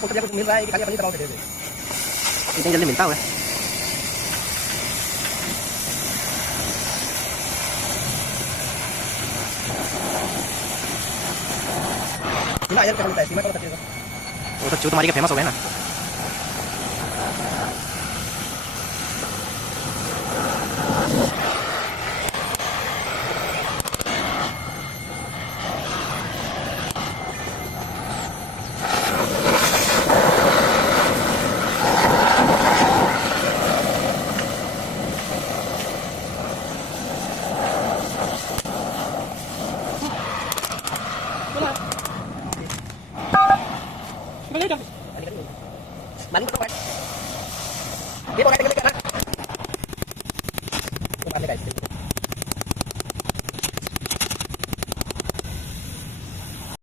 कांटे कुछ मिल रहा है कि खाली अपनी दबाव से दे दे, इतनी जल्दी मिलता हुआ सीमा यार क्या मिलता है, सीमा कौन सा चीज़ है? वो तो चू तुम्हारी के फेमस हो गए ना। Bắn không phải. Tiếp vào cái này. Nó bắn cái này.